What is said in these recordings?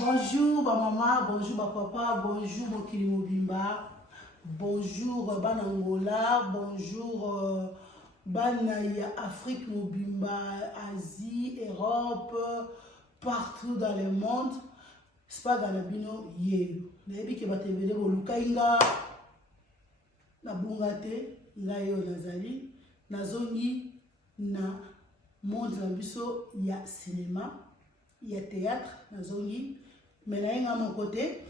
Bonjour ma maman, bonjour ma papa, bonjour Mokili Mobimba, bonjour Banangola, bonjour Bana Afrique Mobimba, Asie, Europe, partout dans le monde. C'est pas Ganabino Yélo. Naebi ke batebele bolukainga na bungate ngayo nazali nazongi na monde na biso ya cinéma. Il y a théâtre, mais il y a mon côté,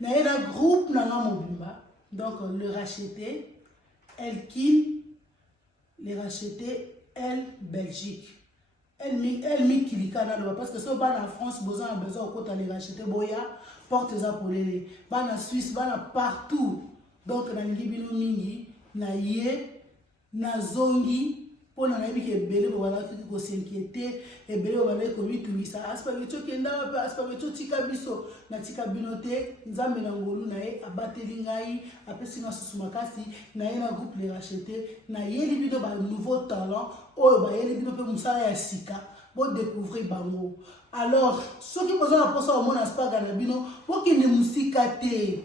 il y a un groupe Mobimba, donc le racheter, Elkin, le racheter, El Belgique. Elle mi kilika parce que si on va en France, besoin de les racheter, boya, porte les apolés, en Suisse, partout. Donc, na ngibino mingi, na ye, na zongi. On a dit que belé voilà qui s'inquiéter et belé voilà que lui tout ça aspaghetto kenda aspaghetto tika biso na tika binote nzambe na ngolu na e abateli ngai apesi na susumakasi na ye na groupe les racheter na ye libino ba nouveau talent oyo ba ye libino pe musala ya sika bo découvrir bango alors ceux qui besoin de posa au monde aspaga na bino bo ki ne musika te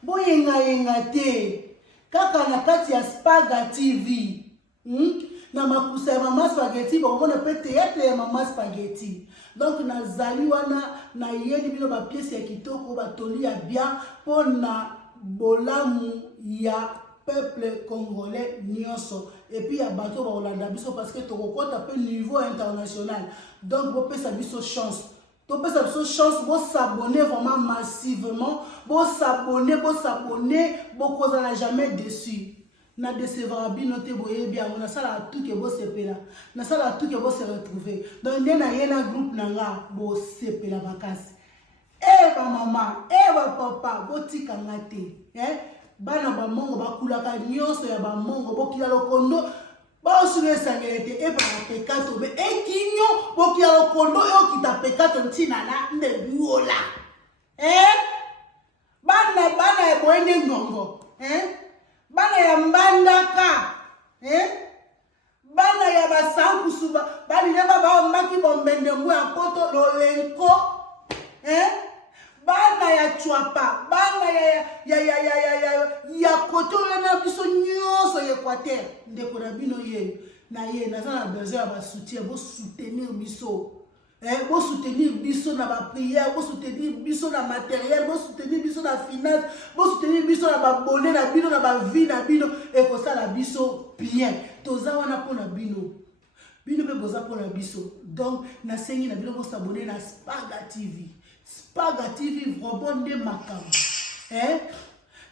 bo yenga te kaka na kati ya Spaga TV na makusa ya mama spaghetti ba on peut théâtre ya mama spaghetti donc na zali wana na yeli bino ba pièce ya kitoko ba toli ya bien pona bolamu ya peuple congolais nyonso et puis ya bato ba olanda biso parce que tokokota pe niveau international donc bo pesa biso chance to pesa biso chance bo s'abonner vraiment massivement bo s'abonner bo kozala jamais déçu. Na décevra bino te boye bien on a ça là tout que bo sepela na ça là tout que bo se retrouver donc ndena yena groupe nanga bo sepela makasi ba maman ba papa bo tika ngate bana ba mongo ba kulaka nyonso ya ba mongo bo kila lokondo ba osule sangelete ba pekato be kinyo bo kila lokondo kita pekato ntina na nde buola bana e boende ngongo bana ya mbandaka bana ya basankusu bali leba ba maki bombende mwe ya poto lolenko bana ya chwapa bana ya koto na biso nyonso Équateur ndeko na bino ye na ye na za besoin ya ba soutien bo soutenir biso bo soutenir biso na ba prière bo soutenir biso na matériel bo soutenir biso na finance bo soutenir biso na ba bonheur na bino na ba vie na bino et ko sala biso bien toza wana pona bino pe boza pona biso donc na sengi na bino bo s'abonner na Spaga TV vraiment de makam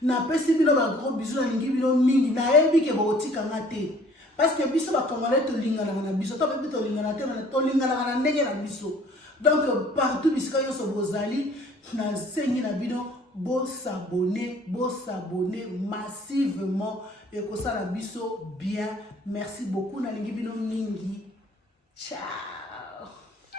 na pesi bino ba gros bisous na lingi bino mingi na yebi ke bo tika ngate parce que biso ba congolais to lingana na biso to be to lingana te to lingana na ndenge na biso donc partout bisika yo so bozali na sengi na bino bo s'abonner massivement et ko sala biso bien merci beaucoup na lingi bino mingi ciao.